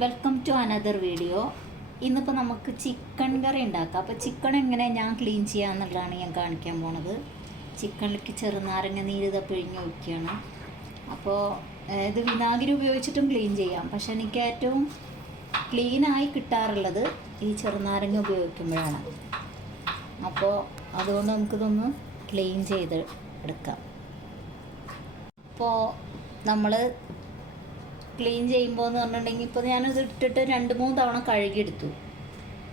Welcome to another video. ഇന്നിപ്പോൾ നമുക്ക് chicken കറി ഉണ്ടാക്കാം. അപ്പോൾ ചിക്കൻ എങ്ങനെ ഞാൻ ക്ലീൻ ചെയ്യാമെന്നുള്ളതാണ് ഞാൻ കാണിക്കാൻ പോണത്. ചിക്കനിലേക്ക് ചെറുനാരങ്ങ നീര് പിഴിഞ്ഞ് ഒഴിക്കുകയാണ്. അപ്പോൾ ഇത് വിനാഗിരി ഉപയോഗിച്ചിട്ടും ക്ലീൻ ചെയ്യാം, പക്ഷെ എനിക്ക് ഏറ്റവും ക്ലീനായി കിട്ടാറുള്ളത് ഈ ചെറുനാരങ്ങ ഉപയോഗിക്കുമ്പോഴാണ്. അപ്പോൾ അതുകൊണ്ട് നമുക്കിതൊന്ന് ക്ലീൻ ചെയ്ത് എടുക്കാം. അപ്പോൾ നമ്മൾ ക്ലീൻ ചെയ്യുമ്പോൾ എന്ന് പറഞ്ഞിട്ടുണ്ടെങ്കിൽ ഇപ്പോൾ ഞാനിത് ഇട്ടിട്ട് 2-3 തവണ കഴുകിയെടുത്തു.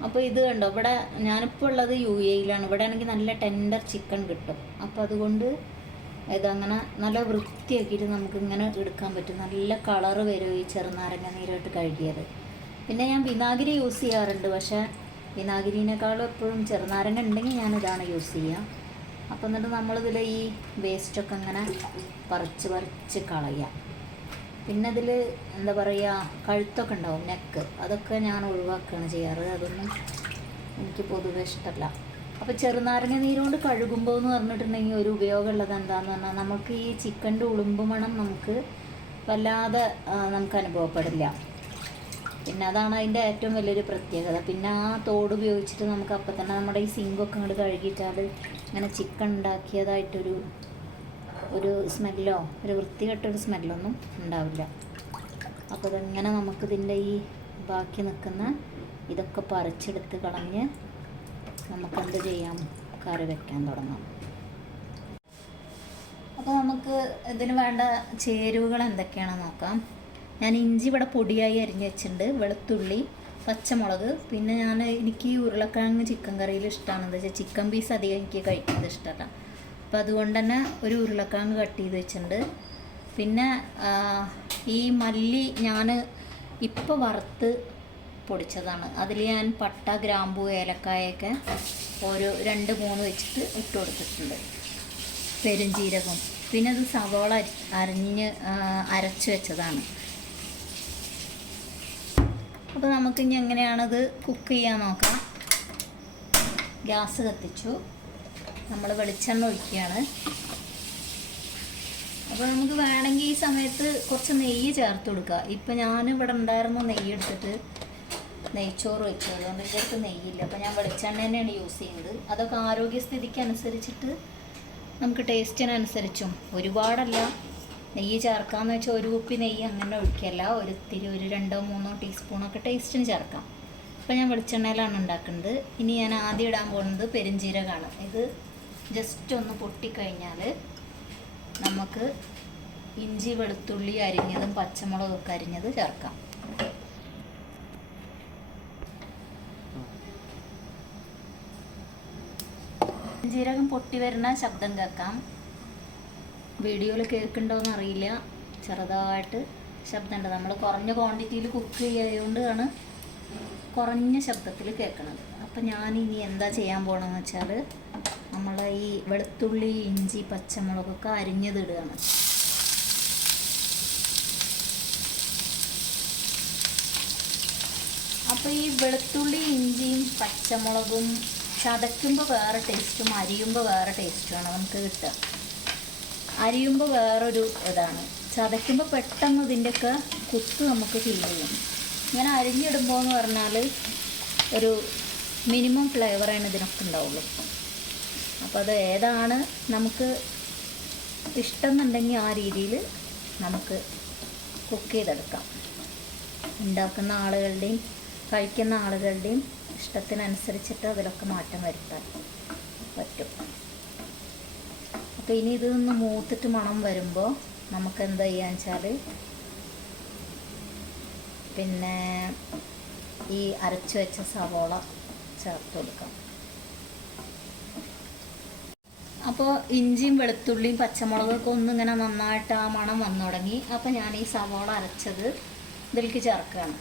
അപ്പോൾ ഇത് കണ്ടോ, ഇവിടെ ഞാനിപ്പോൾ ഉള്ളത് UAE-ലാണ്. ഇവിടെ ആണെങ്കിൽ നല്ല ടെൻഡർ ചിക്കൻ കിട്ടും. അപ്പോൾ അതുകൊണ്ട് ഇതങ്ങനെ നല്ല വൃത്തിയാക്കിയിട്ട് നമുക്കിങ്ങനെ എടുക്കാൻ പറ്റും. നല്ല കളറ് വരും ഈ ചെറുനാരങ്ങ നീരായിട്ട് കഴുകിയത്. പിന്നെ ഞാൻ വിനാഗിരി യൂസ് ചെയ്യാറുണ്ട്, പക്ഷേ വിനാഗിരിനേക്കാളും എപ്പോഴും ചെറുനാരങ്ങ ഉണ്ടെങ്കിൽ ഞാനിതാണ് യൂസ് ചെയ്യുക. അപ്പോൾ എന്നിട്ട് നമ്മളിതിൽ ഈ വേസ്റ്റൊക്കെ അങ്ങനെ പറിച്ച് കളയാം. പിന്നെ ഇതിൽ എന്താ പറയുക, കഴുത്തൊക്കെ ഉണ്ടാവും, നെക്ക്, അതൊക്കെ ഞാൻ ഒഴിവാക്കുകയാണ് ചെയ്യാറ്. അതൊന്നും എനിക്ക് പൊതുവെ ഇഷ്ടമല്ല. അപ്പോൾ ചെറുനാരങ്ങ നീരുകൊണ്ട് കഴുകുമ്പോൾ എന്ന് പറഞ്ഞിട്ടുണ്ടെങ്കിൽ ഒരു ഉപയോഗമുള്ളത് എന്താണെന്ന് പറഞ്ഞാൽ, നമുക്ക് ഈ ചിക്കൻ്റെ ഉളുമ്പ് മണം നമുക്ക് വല്ലാതെ നമുക്ക് അനുഭവപ്പെടില്ല. പിന്നെ അതാണ് അതിൻ്റെ ഏറ്റവും വലിയൊരു പ്രത്യേകത. പിന്നെ ആ തോട് ഉപയോഗിച്ചിട്ട് നമുക്ക് അപ്പം തന്നെ നമ്മുടെ ഈ സിങ്കൊക്കെ അങ്ങോട്ട് കഴുകിയിട്ടാൽ ഇങ്ങനെ ചിക്കൻ ഉണ്ടാക്കിയതായിട്ടൊരു സ്മെല്ലോ ഒരു വൃത്തികെട്ടൊരു സ്മെല്ലൊന്നും ഉണ്ടാവില്ല. അപ്പോൾ ഇതെങ്ങനെ നമുക്കിതിൻ്റെ ഈ ബാക്കി നിൽക്കുന്ന ഇതൊക്കെ പറിച്ചെടുത്ത് കളഞ്ഞ് നമുക്കെന്ത് ചെയ്യാം, കറി വയ്ക്കാൻ തുടങ്ങാം. അപ്പോൾ നമുക്ക് ഇതിന് വേണ്ട ചേരുവകൾ എന്തൊക്കെയാണെന്ന് നോക്കാം. ഞാൻ ഇഞ്ചി ഇവിടെ പൊടിയായി അരിഞ്ഞ് വെച്ചിട്ടുണ്ട്, വെളുത്തുള്ളി, പച്ചമുളക്. പിന്നെ എനിക്ക് ഈ ഉരുളക്കിഴങ്ങ് ചിക്കൻ കറിയിൽ ഇഷ്ടമാണ്. എന്താ വെച്ചാൽ ചിക്കൻ പീസ് അധികം എനിക്ക് കഴിക്കുന്നത് ഇഷ്ടമല്ല. അപ്പോൾ അതുകൊണ്ട് തന്നെ ഒരു ഉരുളക്കിഴങ്ങ് കട്ട് ചെയ്ത് വെച്ചിട്ടുണ്ട്. പിന്നെ ഈ മല്ലി ഞാൻ ഇപ്പോൾ വറുത്ത് പൊടിച്ചതാണ്. അതിൽ ഞാൻ പട്ട, ഗ്രാമ്പൂ, ഏലക്കായൊക്കെ ഓരോ 2-3 വെച്ചിട്ട് ഇട്ട് കൊടുത്തിട്ടുണ്ട്. പെരുംജീരകം, പിന്നെ അത് സവോള അരച്ച് വെച്ചതാണ്. അപ്പോൾ നമുക്കിനി എങ്ങനെയാണത് കുക്ക് ചെയ്യാൻ നോക്കാം. ഗ്യാസ് കത്തിച്ചു, നമ്മൾ വെളിച്ചെണ്ണ ഒഴിക്കുകയാണ്. അപ്പോൾ നമുക്ക് വേണമെങ്കിൽ ഈ സമയത്ത് കുറച്ച് നെയ്യ് ചേർത്ത് കൊടുക്കുക. ഇപ്പം ഞാനിവിടെ ഉണ്ടായിരുന്ന നെയ്യ് എടുത്തിട്ട് നെയ്ച്ചോറ് വെച്ചു, അതുകൊണ്ട് എൻ്റെ അടുത്ത് നെയ്യില്ല. അപ്പോൾ ഞാൻ വെളിച്ചെണ്ണ തന്നെയാണ് യൂസ് ചെയ്യുന്നത്. അതൊക്കെ ആരോഗ്യസ്ഥിതിക്ക് അനുസരിച്ചിട്ട് നമുക്ക് ടേസ്റ്റിനനുസരിച്ചും, ഒരുപാടല്ല നെയ്യ് ചേർക്കാമെന്ന് വെച്ചാൽ ഒരു കുപ്പി നെയ്യ് അങ്ങനെ ഒഴിക്കല്ല, ഒരു 2-3 ടീസ്പൂണൊക്കെ ടേസ്റ്റിന് ചേർക്കാം. അപ്പോൾ ഞാൻ വെളിച്ചെണ്ണയിലാണ് ഉണ്ടാക്കുന്നത്. ഇനി ഞാൻ ആദ്യം ഇടാൻ പോകുന്നത് പെരുംജീരകമാണ്. ഇത് ജസ്റ്റ് ഒന്ന് പൊട്ടിക്കഴിഞ്ഞാൽ നമുക്ക് ഇഞ്ചി, വെളുത്തുള്ളി അരിഞ്ഞതും പച്ചമുളകൊക്കെ അരിഞ്ഞത് ചേർക്കാം. ജീരകം പൊട്ടി വരുന്ന ശബ്ദം കേൾക്കാം. വീഡിയോയിൽ കേൾക്കുന്നുണ്ടോയെന്ന് അറിയില്ല, ചെറുതായിട്ട് ശബ്ദമുണ്ട്. നമ്മൾ കുറഞ്ഞ ക്വാണ്ടിറ്റിയിൽ കുക്ക് ചെയ്തുകൊണ്ടാണ് കുറഞ്ഞ ശബ്ദത്തിൽ കേൾക്കുന്നത്. അപ്പം ഞാനിനി എന്താ ചെയ്യാൻ പോകണമെന്ന് വെച്ചാൽ, നമ്മളെ ഈ വെളുത്തുള്ളി, ഇഞ്ചി, പച്ചമുളകൊക്കെ അരിഞ്ഞതിടുകയാണ്. അപ്പോൾ ഈ വെളുത്തുള്ളി, ഇഞ്ചിയും പച്ചമുളകും ചതയ്ക്കുമ്പോൾ വേറെ ടേസ്റ്റും അരിയുമ്പോൾ വേറെ ടേസ്റ്റുമാണ് നമുക്ക് കിട്ടുക. അരിയുമ്പോൾ വേറൊരു ഇതാണ്, ചതയ്ക്കുമ്പോൾ പെട്ടെന്ന് ഇതിൻ്റെയൊക്കെ കുത്ത് നമുക്ക് ഫീൽ ചെയ്യും. ഇങ്ങനെ അരിഞ്ഞിടുമ്പോൾ എന്ന് പറഞ്ഞാൽ ഒരു മിനിമം ഫ്ലേവറാണ് ഇതിനൊക്കെ ഉണ്ടാവുള്ളൂ. അപ്പോൾ അത് ഏതാണ് നമുക്ക് ഇഷ്ടം എന്നുണ്ടെങ്കിൽ ആ രീതിയിൽ നമുക്ക് കുക്ക് ചെയ്തെടുക്കാം. ഉണ്ടാക്കുന്ന ആളുകളുടെയും കഴിക്കുന്ന ആളുകളുടെയും ഇഷ്ടത്തിനനുസരിച്ചിട്ട് അതിലൊക്കെ മാറ്റം വരുത്താൻ പറ്റും. അപ്പോൾ ഇനി ഇതൊന്ന് മൂത്തിട്ട് മണം വരുമ്പോൾ നമുക്ക് എന്താ ചെയ്യാന്ന് വെച്ചാൽ, പിന്നെ ഈ അരച്ചു വെച്ച സവോള ചേർത്ത് കൊടുക്കാം. അപ്പോൾ ഇഞ്ചിയും വെളുത്തുള്ളിയും പച്ചമുളകൊക്കെ ഒന്നിങ്ങനെ നന്നായിട്ട് ആ മണം വന്നു തുടങ്ങി. അപ്പോൾ ഞാൻ ഈ സവോള അരച്ചത് ഇതിലേക്ക് ചേർക്കുകയാണ്.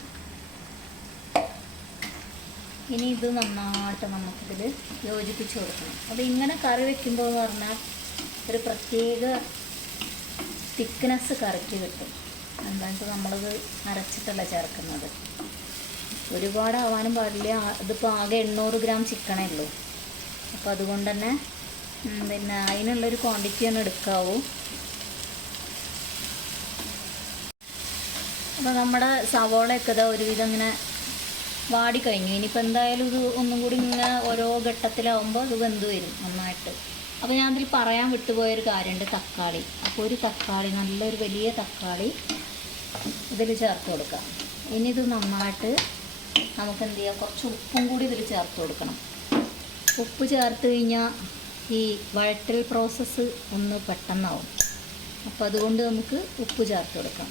ഇനി ഇത് നന്നായിട്ട് നമുക്കിതിൽ യോജിപ്പിച്ച് കൊടുക്കണം. അപ്പോൾ ഇങ്ങനെ കറി വെക്കുമ്പോൾ എന്ന് പറഞ്ഞാൽ ഒരു പ്രത്യേക തിക്നെസ് കറിക്ക് കിട്ടും. എന്താണെന്ന് വെച്ചാൽ നമ്മളത് അരച്ചിട്ടല്ല ചേർക്കുന്നത്. ഒരുപാടാവാനും പാടില്ല. ഇതിപ്പോൾ ആകെ 800 ഗ്രാം ചിക്കനേ ഉള്ളൂ. അപ്പോൾ അതുകൊണ്ട് തന്നെ പിന്നെ അതിനുള്ളൊരു ക്വാണ്ടിറ്റിയാണ് എടുക്കാവൂ. അപ്പോൾ നമ്മുടെ സവോളയൊക്കെ ഇതാ ഒരുവിധം ഇങ്ങനെ വാടിക്കഴിഞ്ഞു. ഇനിയിപ്പോൾ എന്തായാലും ഇത് ഒന്നും കൂടി ഇങ്ങനെ ഓരോ ഘട്ടത്തിലാവുമ്പോൾ ഇത് വെന്ത് വരും നന്നായിട്ട്. അപ്പോൾ ഞാൻ അതിൽ പറയാൻ വിട്ടുപോയൊരു കാര്യമുണ്ട്, തക്കാളി. അപ്പോൾ ഒരു തക്കാളി, നല്ലൊരു വലിയ തക്കാളി ഇതിൽ ചേർത്ത് കൊടുക്കാം. ഇനി ഇത് നന്നായിട്ട് നമുക്ക് എന്ത് ചെയ്യാം, കുറച്ച് ഉപ്പും കൂടി ഇതിൽ ചേർത്ത് കൊടുക്കണം. ഉപ്പ് ചേർത്ത് കഴിഞ്ഞാൽ ഈ വഴറ്റൽ പ്രോസസ്സ് ഒന്ന് പെട്ടെന്നാവും. അപ്പോൾ അതുകൊണ്ട് നമുക്ക് ഉപ്പ് ചേർത്ത് കൊടുക്കാം.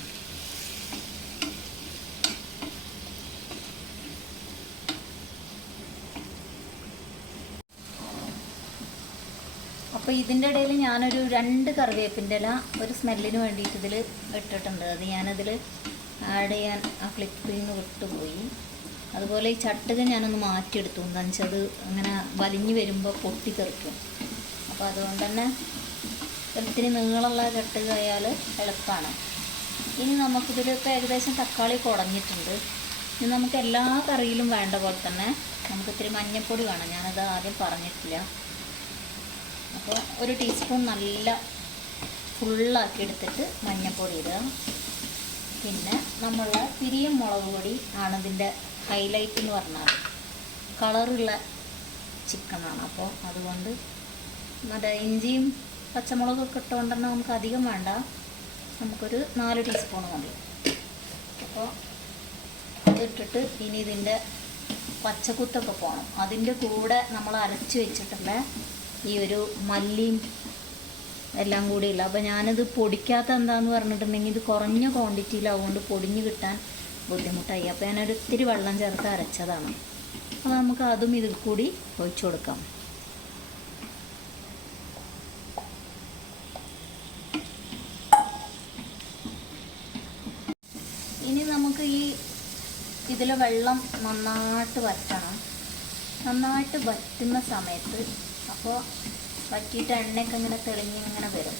അപ്പോൾ ഇതിൻ്റെ ഇടയിൽ ഞാനൊരു 2 കറിവേപ്പിൻ്റെ ഇല ഒരു സ്മെല്ലിന് വേണ്ടിയിട്ട് ഇതിൽ ഇട്ടിട്ടുണ്ട്. അത് ഞാനതിൽ ആഡ് ചെയ്യാൻ ആ ക്ലിപ്പിൽ നിന്ന് വിട്ടുപോയി. അതുപോലെ ഈ ചട്ടുക ഞാനൊന്ന് മാറ്റിയെടുത്തു. എന്താണെന്ന് വെച്ചാൽ അത് അങ്ങനെ വലിഞ്ഞു വരുമ്പോൾ പൊട്ടിത്തെറിക്കും. അപ്പോൾ അതുകൊണ്ട് തന്നെ ഇത്തിരി നീളമുള്ള ചട്ടുക ആയാൽ എളുപ്പമാണ്. ഇനി നമുക്കിതിലിപ്പോൾ ഏകദേശം തക്കാളി കുടഞ്ഞിട്ടുണ്ട്. ഇനി നമുക്ക് എല്ലാ കറിയിലും വേണ്ട പോലെ തന്നെ നമുക്ക് ഇത്തിരി മഞ്ഞൾപ്പൊടി വേണം. ഞാനത് ആദ്യം പറഞ്ഞിട്ടില്ല. അപ്പോൾ ഒരു ടീസ്പൂൺ നല്ല ഫുള്ളാക്കി എടുത്തിട്ട് മഞ്ഞൾപ്പൊടി ഇടുക. പിന്നെ നമ്മൾ പിരിയം മുളക് പൊടി ആണ് ഇതിൻ്റെ ഹൈലൈറ്റ് എന്ന് പറഞ്ഞാൽ. കളറുള്ള ചിക്കനാണ്. അപ്പോൾ അതുകൊണ്ട് മറ്റേ ഇഞ്ചിയും പച്ചമുളകൊക്കെ ഇട്ടുകൊണ്ട് തന്നെ നമുക്ക് അധികം വേണ്ട. നമുക്കൊരു 4 ടീസ്പൂൺ മതി. അപ്പോൾ അതിട്ടിട്ട് ഇനി ഇതിൻ്റെ പച്ചക്കുത്തൊക്കെ പോകണം. അതിൻ്റെ കൂടെ നമ്മൾ അരച്ച് വെച്ചിട്ടുള്ള ഈ ഒരു മല്ലിയും എല്ലാം കൂടിയില്ല. അപ്പോൾ ഞാനിത് പൊടിക്കാത്ത എന്താണെന്ന് പറഞ്ഞിട്ടുണ്ടെങ്കിൽ ഇത് കുറഞ്ഞ ക്വാണ്ടിറ്റിയിലാവുകൊണ്ട് പൊടിഞ്ഞ് കിട്ടാൻ ബുദ്ധിമുട്ടായി. അപ്പോൾ ഞാനൊരു ഇത്തിരി വെള്ളം ചേർത്ത് അരച്ചതാണ്. അപ്പോൾ നമുക്ക് അതും ഇതിൽ കൂടി ഒഴിച്ചു കൊടുക്കാം. ഇനി നമുക്ക് ഈ ഇതിലെ വെള്ളം നന്നായിട്ട് വറ്റണം. നന്നായിട്ട് വറ്റുന്ന സമയത്ത് അപ്പോൾ വറ്റിയിട്ട് എണ്ണയൊക്കെ ഇങ്ങനെ തെളിഞ്ഞ് ഇങ്ങനെ വരും.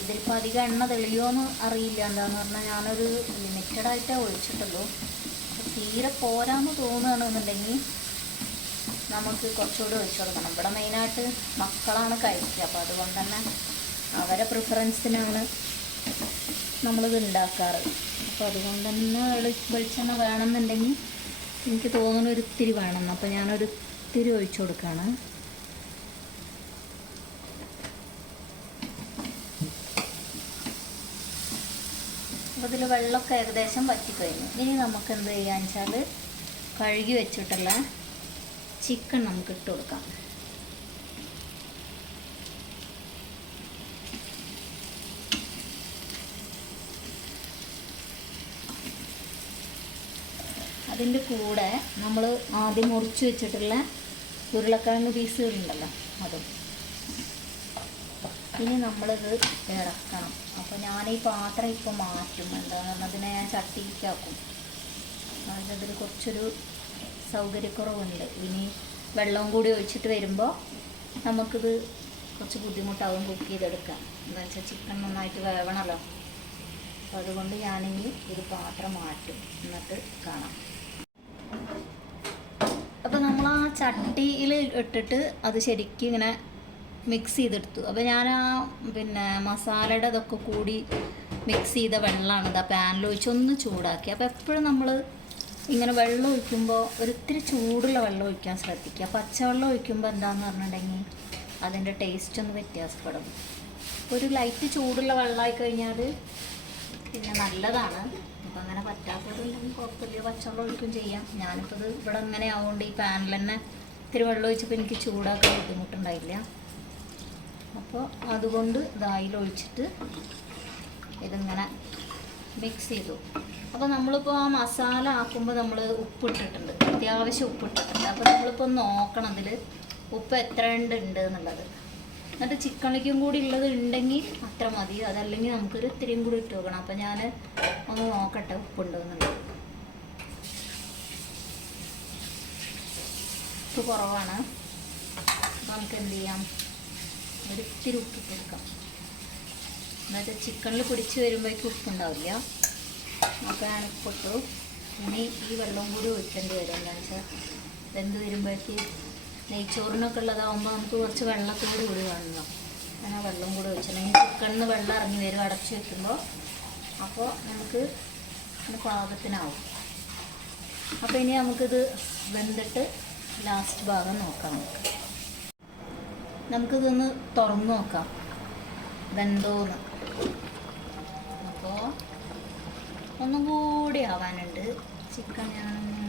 ഇതിലിപ്പോൾ അധികം എണ്ണ തെളിയുമോയെന്ന് അറിയില്ല. എന്താണെന്ന് പറഞ്ഞാൽ ഞാനൊരു ലിമിറ്റഡായിട്ടേ ഒഴിച്ചിട്ടുള്ളൂ. അപ്പോൾ തീരെ പോരാന്ന് തോന്നുകയാണെന്നുണ്ടെങ്കിൽ നമുക്ക് കുറച്ചുകൂടി ഒഴിച്ചു കൊടുക്കണം. ഇവിടെ മെയിനായിട്ട് മക്കളാണ് കഴിക്കുക. അപ്പോൾ അതുകൊണ്ട് തന്നെ അവരെ പ്രിഫറൻസിനാണ് നമ്മളിത് ഉണ്ടാക്കാറ്. അപ്പോൾ അതുകൊണ്ട് തന്നെ വെളിച്ചെണ്ണ വേണമെന്നുണ്ടെങ്കിൽ എനിക്ക് തോന്നുന്നു ഒരു ഇത്തിരി വേണമെന്ന്. അപ്പോൾ ഞാനൊരു ഇത്തിരി ഒഴിച്ചു കൊടുക്കുകയാണ്. അപ്പോൾ ഇതിൽ വെള്ളമൊക്കെ ഏകദേശം വറ്റിക്കഴിഞ്ഞു. ഇനി നമുക്ക് എന്ത് ചെയ്യാന്ന് വെച്ചാൽ കഴുകി വെച്ചിട്ടുള്ള ചിക്കൻ നമുക്ക് ഇട്ട് കൊടുക്കാം. അതിൻ്റെ കൂടെ നമ്മൾ ആദ്യം മുറിച്ച് വെച്ചിട്ടുള്ള ഉരുളക്കിഴങ്ങ് പീസുകളുണ്ടല്ലോ അതും. ഇനി നമ്മളിത് ഇറക്കണം. അപ്പോൾ ഞാൻ ഈ പാത്രം ഇപ്പോൾ മാറ്റും. എന്താണെന്ന് പറഞ്ഞാൽ അതിനെ ഞാൻ ചട്ടിക്കാക്കും. അതിൽ കുറച്ചൊരു സൗകര്യക്കുറവുണ്ട്. ഇനി വെള്ളവും കൂടി ഒഴിച്ചിട്ട് വരുമ്പോൾ നമുക്കിത് കുറച്ച് ബുദ്ധിമുട്ടാവും കുക്ക് ചെയ്തെടുക്കാൻ. എന്താണെന്ന് വെച്ചാൽ ചിക്കൻ നന്നായിട്ട് വേവണമല്ലോ. അപ്പോൾ അതുകൊണ്ട് ഞാനിനി ഒരു പാത്രം മാറ്റും. എന്നിട്ട് കാണാം. അപ്പോൾ നമ്മൾ ആ ചട്ടിയിൽ ഇട്ടിട്ട് അത് ശരിക്കും ഇങ്ങനെ മിക്സ് ചെയ്തെടുത്തു. അപ്പോൾ ഞാൻ ആ മസാലയുടെ ഇതൊക്കെ കൂടി മിക്സ് ചെയ്ത വെള്ളമാണ് ഇത് പാനിൽ ഒഴിച്ച് ഒന്ന് ചൂടാക്കി. അപ്പോൾ എപ്പോഴും നമ്മൾ ഇങ്ങനെ വെള്ളം ഒഴിക്കുമ്പോൾ ഒരിത്തിരി ചൂടുള്ള വെള്ളം ഒഴിക്കാൻ ശ്രദ്ധിക്കുക. പച്ചവെള്ളം ഒഴിക്കുമ്പോൾ എന്താണെന്ന് പറഞ്ഞിട്ടുണ്ടെങ്കിൽ അതിൻ്റെ ടേസ്റ്റ് ഒന്ന് വ്യത്യാസപ്പെടും. ഒരു ലൈറ്റ് ചൂടുള്ള വെള്ളമായി കഴിഞ്ഞാൽ പിന്നെ നല്ലതാണ്. അപ്പോൾ അങ്ങനെ പറ്റാത്തതുണ്ടെങ്കിൽ കുഴപ്പമില്ല, പച്ചവെള്ളം ഒഴിക്കും ചെയ്യാം. ഞാനിപ്പോൾ ഇത് ഇവിടെ ഇങ്ങനെ ആവുകൊണ്ട് ഈ പാനിൽ തന്നെ ഇത്തിരി വെള്ളം ഒഴിച്ചപ്പോൾ എനിക്ക് ചൂടാക്കാൻ ബുദ്ധിമുട്ടുണ്ടായില്ല. അപ്പോൾ അതുകൊണ്ട് ഇതായിലൊഴിച്ചിട്ട് ഇതിങ്ങനെ മിക്സ് ചെയ്തു. അപ്പോൾ നമ്മളിപ്പോൾ ആ മസാല ആക്കുമ്പോൾ നമ്മൾ ഉപ്പിട്ടിട്ടുണ്ട്, അത്യാവശ്യം ഉപ്പിട്ടിട്ടുണ്ട്. അപ്പോൾ നമ്മളിപ്പോൾ നോക്കണം അതിൽ ഉപ്പ് എത്ര ഉണ്ട് എന്നുള്ളത്. എന്നിട്ട് ചിക്കനിലേക്കും കൂടി ഉള്ളത് ഉണ്ടെങ്കിൽ അത്ര മതി. അതല്ലെങ്കിൽ നമുക്കൊരു ഇത്തിരിയും കൂടി ഇട്ട് വെക്കണം. അപ്പോൾ ഞാൻ ഒന്ന് നോക്കട്ടെ ഉപ്പുണ്ടോ എന്നുള്ളത്. ഉപ്പ് കുറവാണ്. അപ്പോൾ നമുക്ക് എന്ത് ചെയ്യാം, ഒരിത്തിരി ഉപ്പിട്ട് കൊടുക്കാം. എന്നുവെച്ചാൽ ചിക്കനിൽ പിടിച്ച് വരുമ്പോഴേക്കും ഉപ്പുണ്ടാവില്ല. അപ്പോൾ ഞാൻ ഉപ്പിട്ടു. ഇനി ഈ വെള്ളം കൂടി ഒഴിക്കേണ്ടി വരും. എന്താണെന്ന് വെച്ചാൽ വെന്ത് വരുമ്പോഴേക്ക് നെയ്ച്ചോറിനൊക്കെ ഉള്ളതാകുമ്പോൾ നമുക്ക് കുറച്ച് വെള്ളത്തോട് കൂടി വേണമല്ലോ. അങ്ങനെ വെള്ളം കൂടി ഒഴിച്ചിട്ടുണ്ടെങ്കിൽ ചിക്കനിൽ നിന്ന് വെള്ളം ഇറങ്ങി വരും അടച്ച് വെക്കുമ്പോൾ. അപ്പോൾ നമുക്ക് ഇത് പാകത്തിനാവും. അപ്പോൾ ഇനി നമുക്കിത് വെന്തിട്ട് ലാസ്റ്റ് ഭാഗം നോക്കാം. നമുക്കിതൊന്ന് തുറന്ന് നോക്കാം വെന്തോന്ന്. അപ്പോൾ ഒന്നും കൂടി ആവാനുണ്ട്. ചിക്കൻ ഞാനൊന്ന്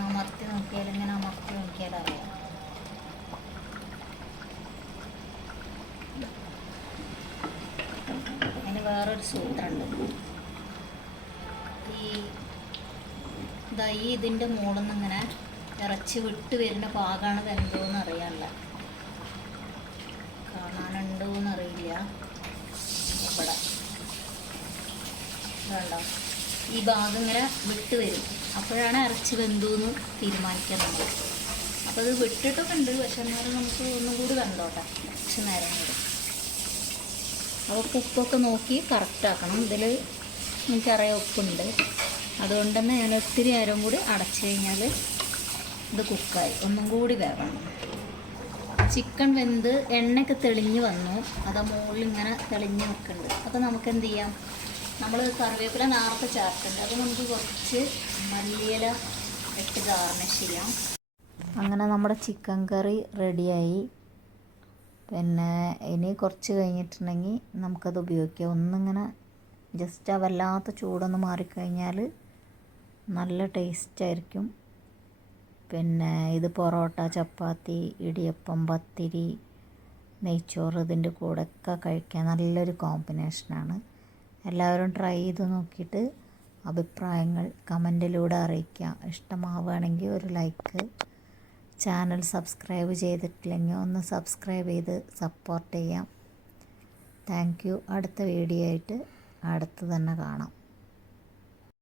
അമർത്തി നോക്കിയാൽ, ഇങ്ങനെ അമർത്തി നോക്കിയാൽ അറിയാം. അതിന് വേറൊരു സൂത്രമുണ്ട്. ഇതിൻ്റെ മുകളിൽ നിന്ന് ഇങ്ങനെ ഇറച്ചി വിട്ട് വരുന്ന പാകമാണ് വെന്തോന്ന് അറിയാനുള്ള. കാണാനുണ്ടോന്ന് അറിയില്ല. ഇവിടെ വേണ്ട, ഈ ഭാഗം ഇങ്ങനെ വിട്ട് വരും. അപ്പോഴാണ് ഇറച്ചി വെന്തോന്ന് തീരുമാനിക്കാൻ നമ്മൾ. അപ്പോൾ അത് വിട്ടിട്ടൊക്കെ ഉണ്ട്, പക്ഷെ എന്നാലും നമുക്ക് ഒന്നും കൂടി വെന്തോട്ടെ കുറച്ച് നേരം കൂടി. അപ്പോൾ ഉപ്പൊക്കെ നോക്കി കറക്റ്റാക്കണം. ഇതിൽ എനിക്കറിയാം ഉപ്പുണ്ട്, അതുകൊണ്ട് തന്നെ ഞാൻ ഒത്തിരി നേരം കൂടി അടച്ചു കഴിഞ്ഞാൽ ഇത് കുക്കായി. ഒന്നും കൂടി വേവണം. ചിക്കൻ വെന്ത് എണ്ണയൊക്കെ തെളിഞ്ഞ് വന്നു. അത് മുകളിൽ ഇങ്ങനെ തെളിഞ്ഞ് നിൽക്കുന്നുണ്ട്. അപ്പോൾ നമുക്ക് എന്ത് ചെയ്യാം, നമ്മൾ കറിവേപ്പില നേരത്തെ ചേർക്കുന്നുണ്ട്, അത് നമുക്ക് കുറച്ച് മല്ലിയില ഇട്ട് ഗാർണിഷ് ചെയ്യാം. അങ്ങനെ നമ്മുടെ ചിക്കൻ കറി റെഡിയായി. പിന്നെ ഇനി കുറച്ച് കഴിഞ്ഞിട്ടുണ്ടെങ്കിൽ നമുക്കത് ഉപയോഗിക്കാം. ഒന്നിങ്ങനെ ജസ്റ്റ് ആ വല്ലാത്ത ചൂടൊന്ന് മാറിക്കഴിഞ്ഞാൽ നല്ല ടേസ്റ്റായിരിക്കും. പിന്നെ ഇത് പൊറോട്ട, ചപ്പാത്തി, ഇടിയപ്പം, പത്തിരി, നെയ്ച്ചോറ് ഇതിൻ്റെ കൂടെയൊക്കെ കഴിക്കാൻ നല്ലൊരു കോമ്പിനേഷനാണ്. എല്ലാവരും ട്രൈ ചെയ്ത് നോക്കിയിട്ട് അഭിപ്രായങ്ങൾ കമൻറ്റിലൂടെ അറിയിക്കാം. ഇഷ്ടമാവുകയാണെങ്കിൽ ഒരു ലൈക്ക്, ചാനൽ സബ്സ്ക്രൈബ് ചെയ്തിട്ടില്ലെങ്കിൽ ഒന്ന് സബ്സ്ക്രൈബ് ചെയ്ത് സപ്പോർട്ട് ചെയ്യാം. Thank you. അടുത്ത വീഡിയോ ആയിട്ട് അടുത്ത് തന്നെ കാണാം.